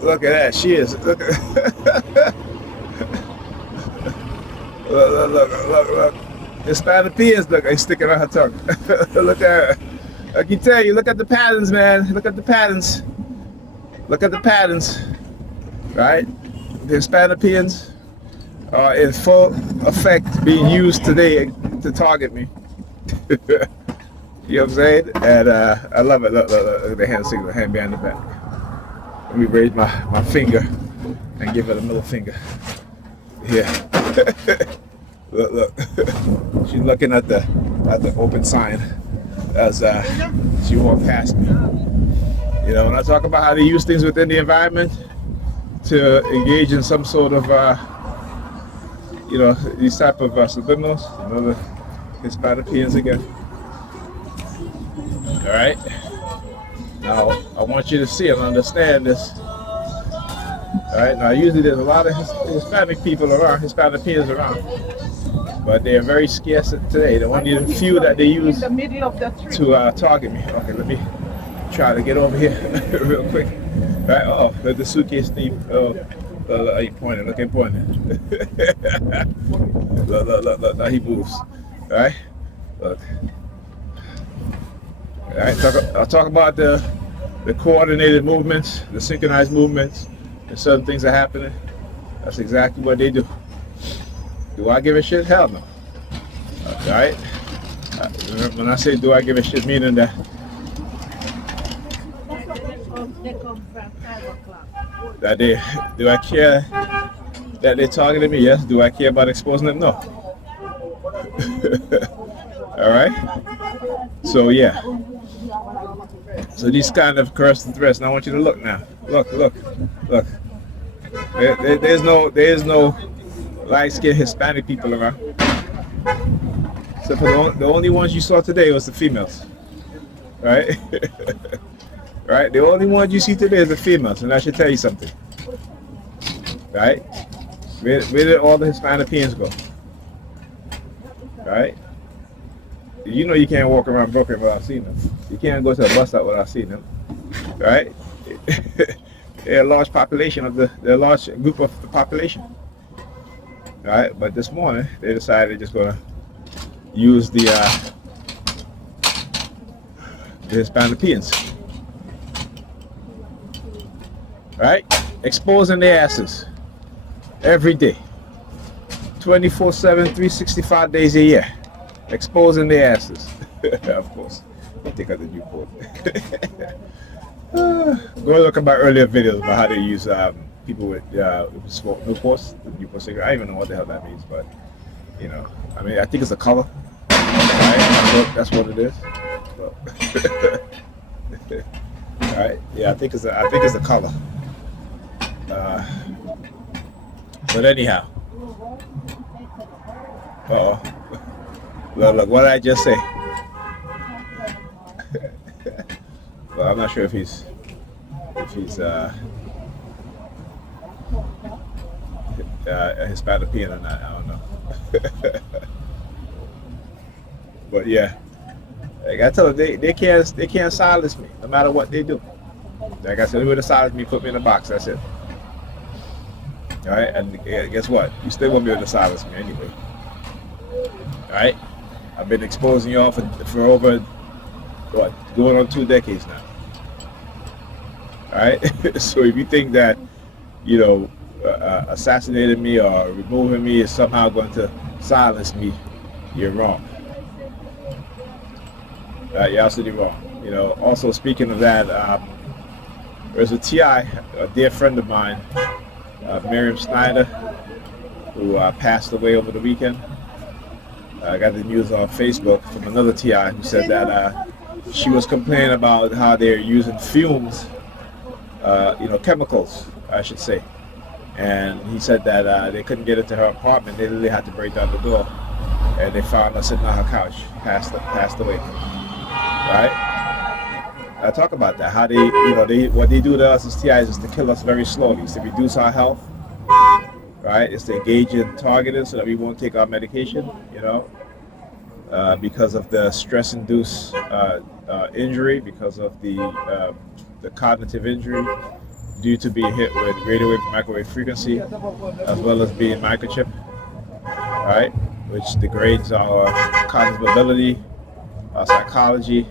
Look at that. She is. Look at look. Hispanic peas, look, they sticking out her tongue. Look at her. I can tell you, look at the patterns, man. Look at the patterns. Look at the patterns. Right? The Hispanopeans are in full effect being used today to target me. You know what I'm saying? And I love it. Look, the hand signal, the hand behind the back. Let me raise my finger and give it a middle finger. Yeah. Look. She's looking at the open sign as she walked past me. You know, when I talk about how they use things within the environment to engage in some sort of, you know, these type of subliminals, you know, the Hispanopeans again. All right. Now, I want you to see and understand this. All right. Now, usually there's a lot of Hispanic people around, Hispanopeans around, but they are very scarce today. The only few that they use to target me. Okay, let me try to get over here real quick. All right. Oh, let the suitcase thief. Oh, he pointing. Look, he pointing. Look. Now he moves. All right. Look. All right. I'll talk about the coordinated movements, the synchronized movements, and certain things are happening. That's exactly what they do. Do I give a shit? Hell no. All right. When I say do I give a shit, meaning that do I care that they targeted me? Yes. Do I care about exposing them? No. All right. So yeah. So these kind of coercive threats. Now I want you to look now. Look. There's no light-skinned Hispanic people around. So for the only ones you saw today was the females, right? Right. The only ones you see today is the females, and I should tell you something, right? Where did all the Hispanopeans go? Right? You know you can't walk around Brooklyn without seeing them. You can't go to a bus stop without seeing them, right? They're a large population of they're a large group of the population, right? But this morning they decided they're just gonna use the Hispanopeans, right? Exposing their asses every day, 24/7, 365 days a year. Exposing their asses. Of course. Let me take out the Newport. Go look at my earlier videos about how they use people with Newports, the Newport cigarette. I don't even know what the hell that means, but you know, I mean, I think it's a color. Right? That's what it is. So. All right. Yeah, I think it's a color. But anyhow. Uh-oh. Look, what did I just say? Well, I'm not sure if he's a Hispanopean or not. I don't know. But yeah, like I tell them, they can't silence me no matter what they do. Like I said, they would silence me, put me in a box. That's it. All right, and guess what? You still won't be able to silence me anyway. All right. I've been exposing y'all for over, what, going on 2 decades now. All right? So if you think that, you know, assassinating me or removing me is somehow going to silence me, you're wrong. You're absolutely wrong. You know, also speaking of that, there's a TI, a dear friend of mine, Miriam Snyder, who passed away over the weekend. I got the news on Facebook from another TI who said that she was complaining about how they're using fumes, you know, chemicals, I should say. And he said that they couldn't get into her apartment. They literally had to break down the door, and they found her sitting on her couch, passed away. Right? I talk about that. How what they do to us as TIs is to kill us very slowly, is to reduce our health. Right, it's to engage in targeting so that we won't take our medication, you know, because of the stress-induced injury, because of the cognitive injury, due to being hit with radio wave microwave frequency, as well as being microchip, right, which degrades our cognitive ability, our psychology,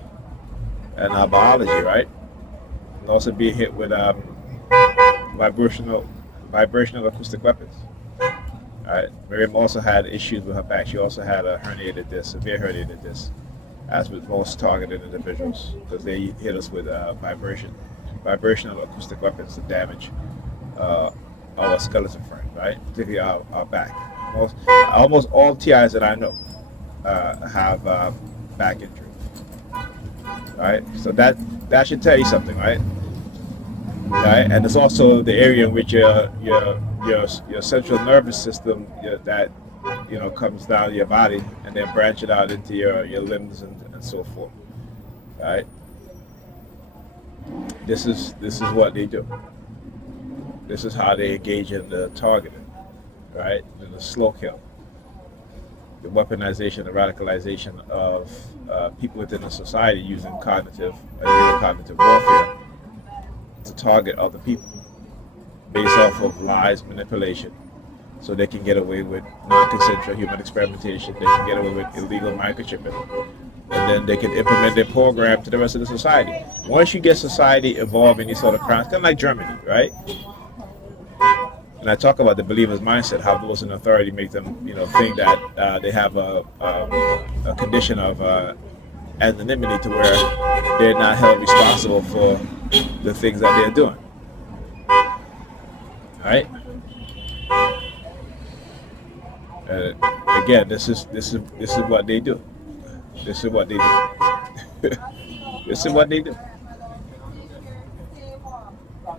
and our biology, right? And also being hit with vibrational acoustic weapons. Right. Miriam also had issues with her back. She also had a herniated disc, severe herniated disc, as with most targeted individuals, because they hit us with vibrational acoustic weapons to damage our skeleton frame, right? Particularly our back. Almost all TIs that I know have back injury, right? So that should tell you something, right? Right, and it's also the area in which your central nervous system that comes down your body and then branch it out into your limbs and so forth. Right. This is what they do. This is how they engage in the targeting, right? In the slow kill, the weaponization, the radicalization of people within the society using cognitive and neurocognitive warfare to target other people based off of lies, manipulation, so they can get away with non-consensual human experimentation, they can get away with illegal microchipping, and then they can implement their program to the rest of the society. Once you get society involved in these sort of crimes, kind of like Germany, right? And I talk about the believer's mindset, how those in authority make them, think that they have a condition of anonymity to where they're not held responsible for the things that they're doing. Right? Again, this is what they do. This is what they do. This is what they do.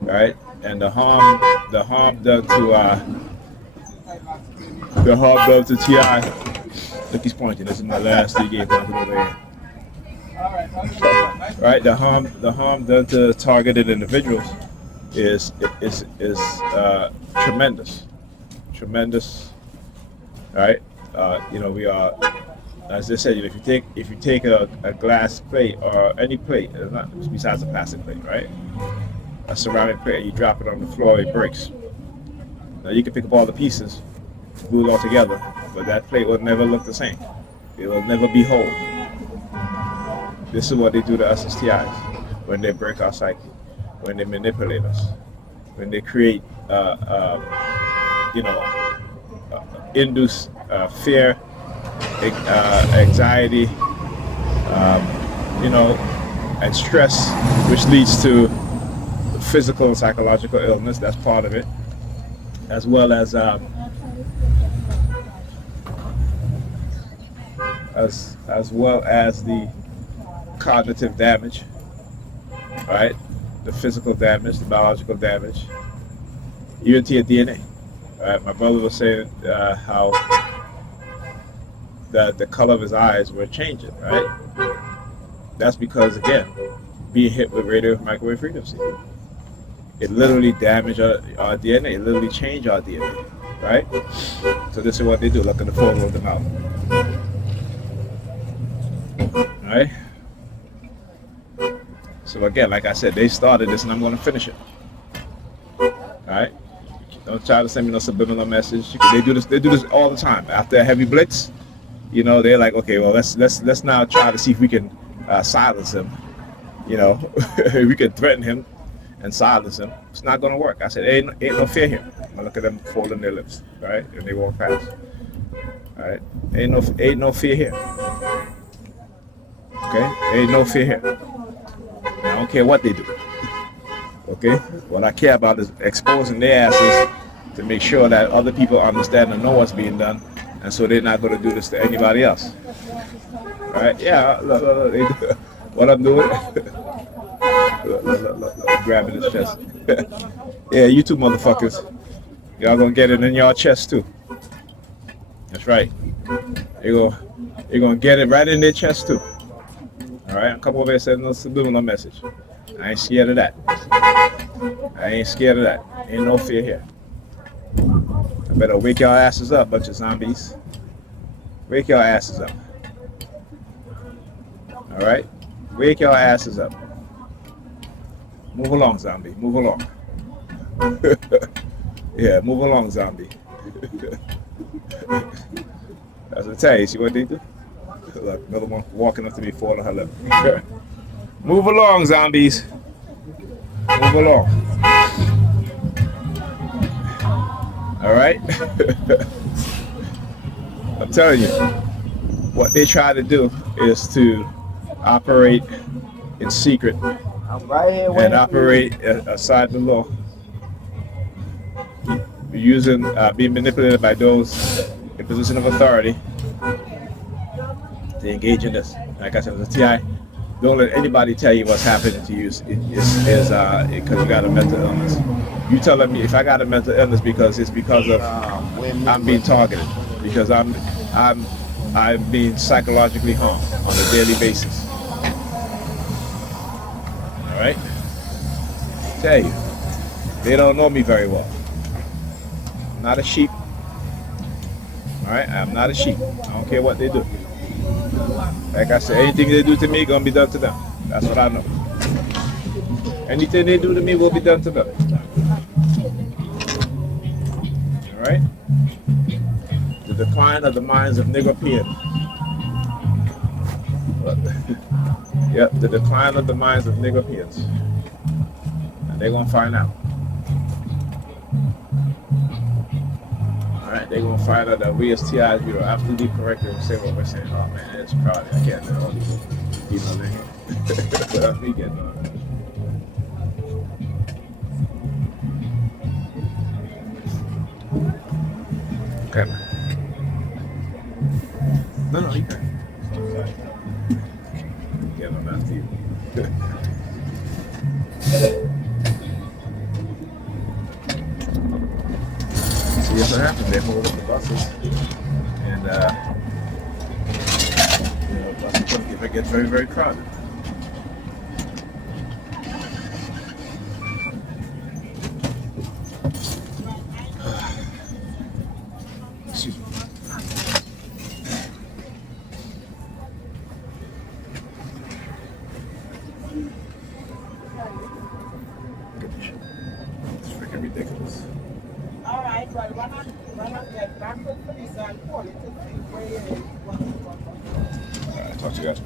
Right? And the harm done to TI. Look, he's pointing. This is my last game pointing over here. Right, the harm done to targeted individuals is tremendous. Right, we are, as I said, if you take a glass plate or any plate, not besides a plastic plate, right, a ceramic plate, and you drop it on the floor, it breaks. Now you can pick up all the pieces, glue it all together, but that plate will never look the same. It will never be whole. This is what they do to us as TIs when they break our psyche, when they manipulate us, when they create, induce fear, anxiety, and stress, which leads to physical and psychological illness. That's part of it, as well as the cognitive damage, right? The physical damage, the biological damage, even to your DNA. Right? My brother was saying how the color of his eyes were changing, right? That's because, again, being hit with radio microwave frequency. It literally damaged our DNA. It literally changed our DNA, right? So this is what they do. Look at the photo of the mouth. All right? So again, like I said, they started this and I'm going to finish it. All right? Don't try to send me no subliminal message. They do this all the time. After a heavy blitz, they're like, okay, well, let's now try to see if we can silence him. We can threaten him and silence him. It's not going to work. I said, ain't no fear here. I look at them folding their lips, right? And they walk past. All right? Ain't no fear here. Okay? Ain't no fear here. I don't care what they do. Okay? What I care about is exposing their asses to make sure that other people understand and know what's being done, and so they're not going to do this to anybody else. Right? Yeah, look, they do what I'm doing. look, grabbing his chest. Yeah, you two motherfuckers. Y'all gonna get it in y'all chest too. That's right. You're gonna get it right in their chest too. All right, come over here and send a subliminal message. I ain't scared of that. Ain't no fear here. I better wake y'all asses up, bunch of zombies. Wake y'all asses up. All right, wake y'all asses up. Move along, zombie. Move along. Yeah, move along, zombie. That's what I tell you. See what they do? Look, another one walking up to me, falling her lip. Move along, zombies. Move along. All right? I'm telling you, what they try to do is to operate in secret I'm right here and waiting. operate aside the law, using being manipulated by those in position of authority to engage in this. Like I said, the TI, don't let anybody tell you what's happening to you is because you got a mental illness. You telling me if I got a mental illness because it's because of I'm being targeted, because I'm being psychologically harmed on a daily basis. All right, tell you, they don't know me very well. I'm not a sheep. All right, I'm not a sheep. I don't care what they do. Like I said, anything they do to me gonna be done to them. That's what I know. Anything they do to me will be done to them. All right. The decline of the minds of Nigerians. Yep, the decline of the minds of Nigerians. And they're gonna find out. All right, they're gonna find out that we as TIs, we are absolutely correct and say what we're saying. Oh man, it's proud. I can't do all these people in here. Without me getting on it. Okay. No, you can. Yeah, I'm after you. See what happens. They hold up the buses, and buses if it gets very, very crowded. Excuse me. It's freaking ridiculous. All right, well, when I get back to the police, I'll call you to see where you are. All right, talk to you guys.